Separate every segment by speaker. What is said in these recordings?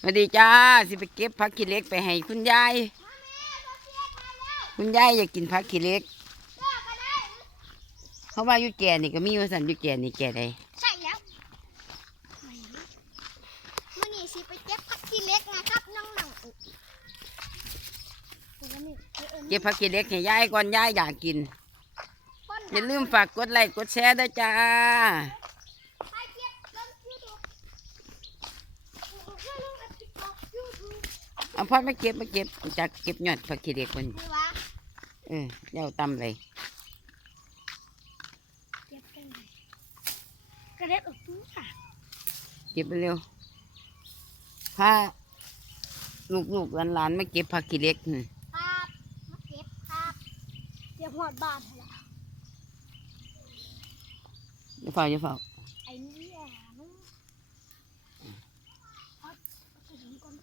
Speaker 1: สวัสดีจ้า สิไปเก็บผักขี้เหล็กไปให้คุณยาย คุณยายอยากกินผักขี้เหล็กเขาว่าอยู่แก่นี่ก็มีว่าสันอยู่แก่นี่แก่ใด
Speaker 2: ใช่แล้วมื่อนี้สิไปเก็บผักขี้เหล็กนะครับน้องๆอุ๊ยเดี๋ยวนะนี่เอ้ยเอ้ย
Speaker 1: เก็บผักขี้เหล็กให้ยายก่อนยายอยากกิน
Speaker 2: ป้น
Speaker 1: อย่าลืมฝากกดไลค์กดแชร์ด้วยจ้า
Speaker 2: ไปเก็บลง YouTube ลง TikTok YouTube
Speaker 1: เอาพ่อมาเก็บมาเก็บจากเก็บยอดผักขี้เหล็กคน
Speaker 2: นี่วะ
Speaker 1: เออเดี๋ยวตำเลย
Speaker 2: เก็บกันเลยกระเด็ดออกตู้ค่ะ
Speaker 1: เก็บไปเร็วพาลูกๆหลานๆมาเก็บผักขี้เหล็กนี่
Speaker 2: ครับมาเก็บครับเก็บหอดบาทแล้ว
Speaker 1: อย่าเฝ้าอย่าเฝ้า
Speaker 2: ไอ้นี่แหละมึงเอาเอาไปถึงก่อน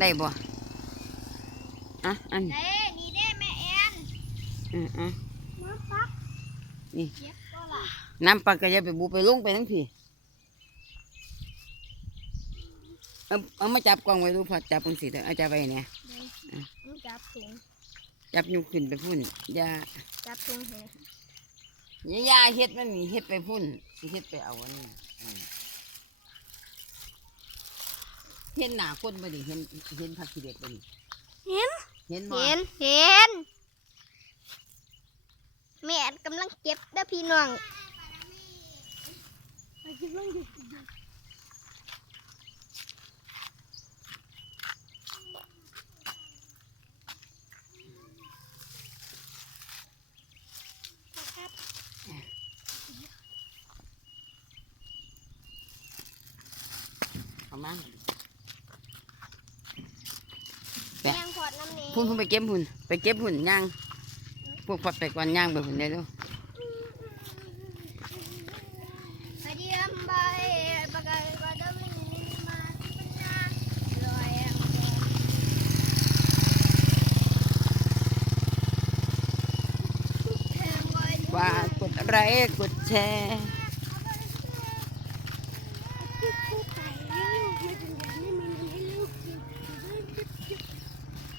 Speaker 1: ได้บ่อะอัน
Speaker 2: เด้นี่เด้แม่แอน
Speaker 1: อืออะ
Speaker 2: น้ำปัก
Speaker 1: นี่
Speaker 2: เก็บก็ล่ะ
Speaker 1: น้ำปลากระยาไปบุไปลงไปทั้งพี่เอาเอามาจับกล้องไว้ดูพอจับเป็นสีเด้อเอาจับไว้เนี่ย
Speaker 2: เดี๋ยวมึงจับถุง
Speaker 1: จับยุกขึ้นไปพุ่นอย่า
Speaker 2: จับถุงเหร
Speaker 1: อย่าอย่าเฮ็ดมันนี่เฮ็ดไปพุ่นสิเฮ็ดไปเอาอันนี้อืม เห็นหน้าคนบ่ดิเห็นเห็นผักขี้เด็กบ่ดิ
Speaker 2: เห็น
Speaker 1: เห็นบ่
Speaker 2: เห็น เห็น แม่กำลังเก็บเด้อพี่น้องครับ
Speaker 1: เอามา แปะ
Speaker 2: ย่างขวดน้ำนี้
Speaker 1: พุ่นพุ่นไปเก็บพุ่นไปเก็บพุ่นย่างพวกพัดไปก่อนย่างไปพุ่นได้ดู
Speaker 2: ไปเยี่ยมไปปากกาปากกาวิ่งมาที่ปัญญาลอยแองแทงไว้
Speaker 1: ว่ากดอะไรกดแชร์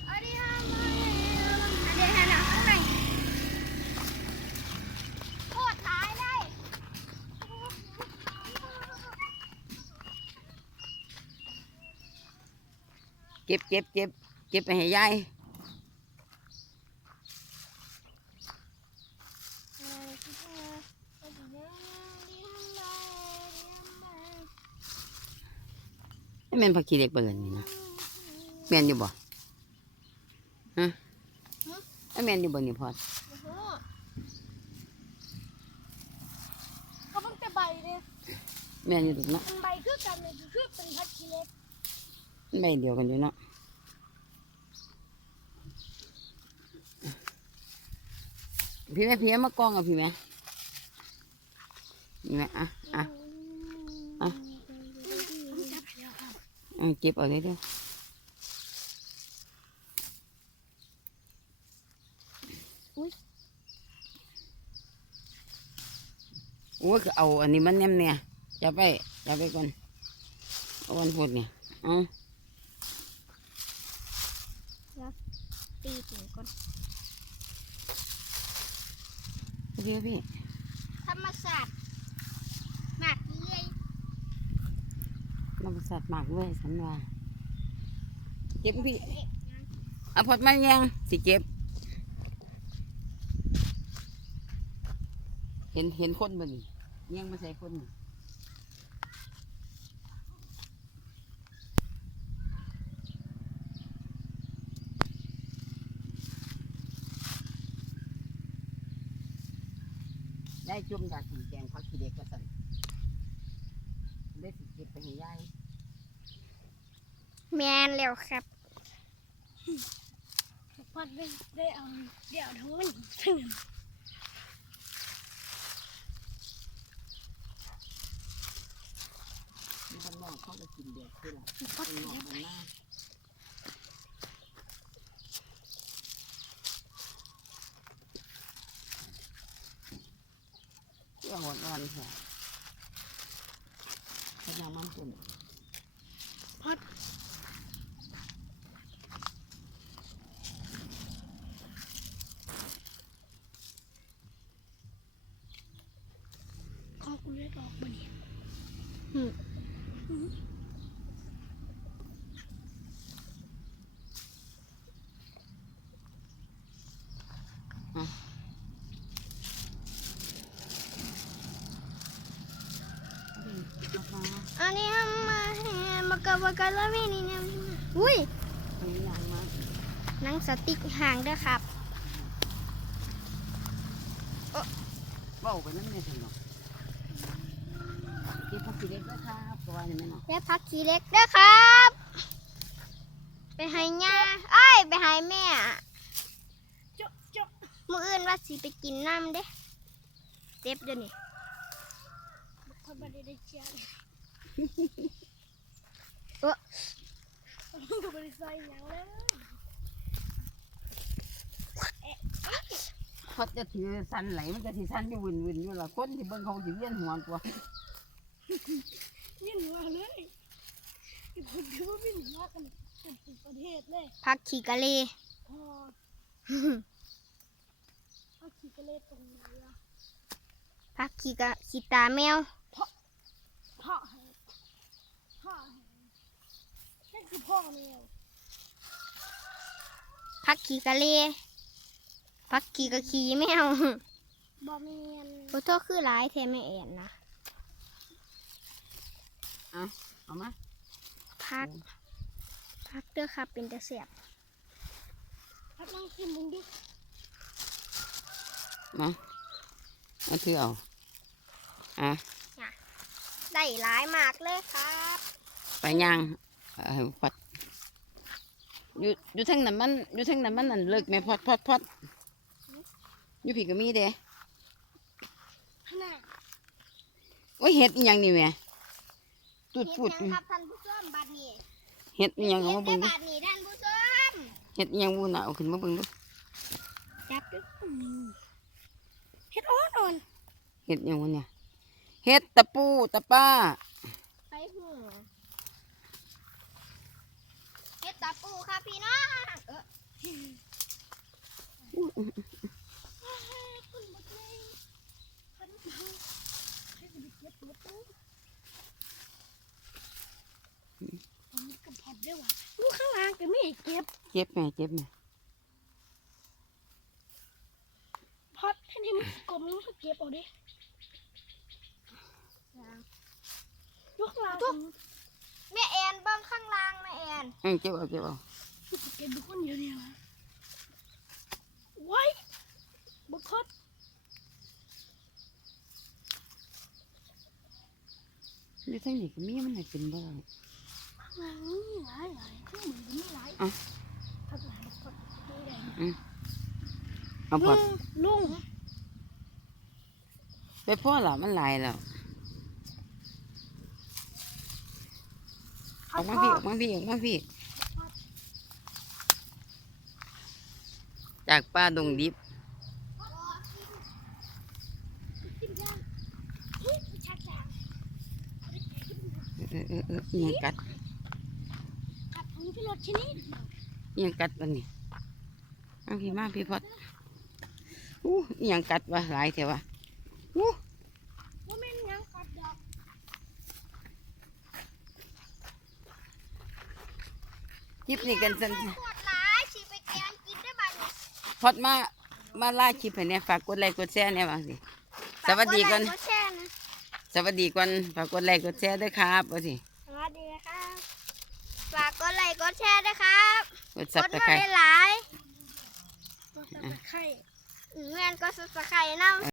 Speaker 2: เอาดิฮะมาเดี๋ยวให้หนังข้างในโคตรร้ายเลย
Speaker 1: เก็บเก็บเก็บเก็บไปให้ยายให้แม่นผักขี้เหล็กเบิ่นนี่นะแม่นอยู่บ่ฮะให้แม่นอยู่บ่นี่พอด
Speaker 2: เขาเพิ่งจะใบเลย
Speaker 1: แม่นอยู่ตรงนั้น
Speaker 2: เป็นใบคือกันเลยคือเป็นพัดกิเล็ก
Speaker 1: ไม่เดียวกันอยู่เนาะพี่แม่พี่แม่มากองอะพี่แม่นี่แม่อะอะอะ
Speaker 2: จับแล้วครับ
Speaker 1: เอาเก็บเอาได้เด้อโอ้ยคือเอาอันนี้มันแนมเนี่ยจะไปจะไปก่อนเอาวันพุธเนี่ยเอา
Speaker 2: ตีถึงก่อน
Speaker 1: โอเคพี่
Speaker 2: ธรรมศาสตร์หมากเยี่ย
Speaker 1: น้ำสัตว์หมากด้วยสันว่าเก็บพี่เอาพอดมายังสิเก็บ เห็นเห็นคนบ่นี่ยังไม่ใช่คนนี่ ได้จุ่มอยากกินแกงผักขี้เด็กกระสันได้สิเก็บไปให้ยาย
Speaker 2: แมนแล้วครับ พอได้ได้เอาเดี๋ยวทั้งมันถึง
Speaker 1: มีคนนอกเขาก็กินเด็กคือละ
Speaker 2: พอ
Speaker 1: คนนอกมันหน้า อ่อนอ่อนค่ะให้นางมันตุ่น
Speaker 2: พัดข้อกูเลือดออกมาเนี่ยอืม อันนี้ทำมาแห่มา กะวากะละเวนี่เนี่ยอุ้ย
Speaker 1: ตรงนี้ยางมา
Speaker 2: หนังสติ๊กห่างเด้อครับ
Speaker 1: เบ้าไปนั่นไม่ถึงหรอกกินผักชีเล็กด้วยครับตัวนี้ไม่เนาะ
Speaker 2: และพักขี้เล็กเด้อครับ ไปให้ย่าเอ้ยไปให้แม่จ๊กจ๊กมืออื่นว่าสิไปกินน้ำเด้เจ็บเดี๋ยวนี้คนบันได้เชียร์ เออก็บริษัทยังเลย
Speaker 1: เขาจะถือสันไหลมันจะถือสันอยู่วินวินอยู่ละคนที่เบิ่งเขาสิเวียนหัวตัว
Speaker 3: ยิ่งมาเลยไอ้คนที่ว่าวิ่งมากันเป็นประเทศเลย
Speaker 2: พักขี่กะเล
Speaker 3: พอเอาขี่กระเลตรงไหนอะ
Speaker 2: พักขี่กะขี่ตาแมว
Speaker 3: พ่อให้พ่อให้นั่น คือพ่อแมว
Speaker 2: พักขี่กะเลพักขี่กะขี่แมว
Speaker 3: บอเมียน
Speaker 2: โอ้โทษคือหลายแท้แม่แอนนะ
Speaker 1: เอามา
Speaker 2: พัก พักเด้อครับเป็นตะเสียบ
Speaker 3: พัดลองกินมึงดิ
Speaker 1: มาเอาถือเอาอะ
Speaker 2: ได้หลายมากเลยครับ
Speaker 1: ไปย่างเออ พอดอยู่อยู่ทั้งนั้นมันอยู่ทั้งนั้นมันนั่นเลิกไหมพอดพอดพอดอยู่ผีก็มีเด้
Speaker 3: ขนาด
Speaker 1: โอ้ยเห็ดอีหยังนี่แหม่ตุด
Speaker 2: เฮ็ด
Speaker 1: ปุด
Speaker 2: หยังครับท่านผู้ชมบัดนี้
Speaker 1: เห็ดอีหยังเอามา
Speaker 2: เฮ็
Speaker 1: เบิ่
Speaker 2: ด
Speaker 1: งดู
Speaker 2: ได้บัดนี้ท่านผู้ชม
Speaker 1: เห็ดอีหยังบูน่ะเอาขึ้นมาเบิ่งดู
Speaker 2: จับดู
Speaker 3: เฮ็ดอ่อนอ่อน
Speaker 1: เห็ดอีหยังวะเนี่ยเห็ดตะปูตะป้า
Speaker 2: ไปหัวเฮ็ด ตาปูครับพี่น้องเออ
Speaker 3: คุณหมดเลยพัดให้ไปเก็บหมดเลยผมกับพัดได้ว่ะลูกข้างล่างก็ไม่ให้เก็บ
Speaker 1: เจ็บไหมเจ็บไหม
Speaker 3: พัดให้นี่มันกลมนี่มันก็เก็บเอาดิลูกข้างล่าง
Speaker 2: แม่แอนเบิ่งข้างล่างแม่แอน
Speaker 1: เออเจ็บเอาเจ็บเอา
Speaker 3: เก็บทุกคนเดียวเนี่ยนะไว้บุคคล
Speaker 1: อยู่ทั้งนี้ก็มีมันให้เป็นบ่ได้
Speaker 3: หลังนี่หลายหลายเครื่องมือก็ไม่หลาย
Speaker 1: อะ
Speaker 3: ทับหลายบุคคลนี่แหละ
Speaker 1: เอาพอ
Speaker 3: ลุ
Speaker 1: ด
Speaker 3: งลุง
Speaker 1: ไปพ่อละมันหลายแล้ว ออกมาพี่ออกมาพี่ออกมาพี่จากป่าดงดิบ
Speaker 3: กินย่างเฮ้ยชักจาง
Speaker 1: เออเออเอออิหยังกัด
Speaker 3: กัดของที่รถชนิด
Speaker 1: อิหยังกัดวันนี้มาพี่มาพี่พอดอู้อิหยังกัดวะหลายเถอะวะอู้
Speaker 3: ว่าแม่นยังกัดดอก
Speaker 1: คลิปนี้กันสัน
Speaker 2: ปวดหลายสิไปแกงกินได้บัดนี้
Speaker 1: พอดมามาล่าคลิปให้เนี่ยฝากกดไลค์กดแชร์เนี่ยบางสิสวัสดีก่อนสวัสดีก่อนฝากกดไลค์กดแชร์ด้วยครับว่าสิ
Speaker 2: สวัสดีครับฝากกดไลค์กดแชร์ด้วยครับ
Speaker 1: กดซับ
Speaker 2: ด
Speaker 1: ตะไคร้
Speaker 2: ได้หลาย
Speaker 3: ตัวตะไคร่
Speaker 2: อืมแม่นก็สับสไครต์น้ำ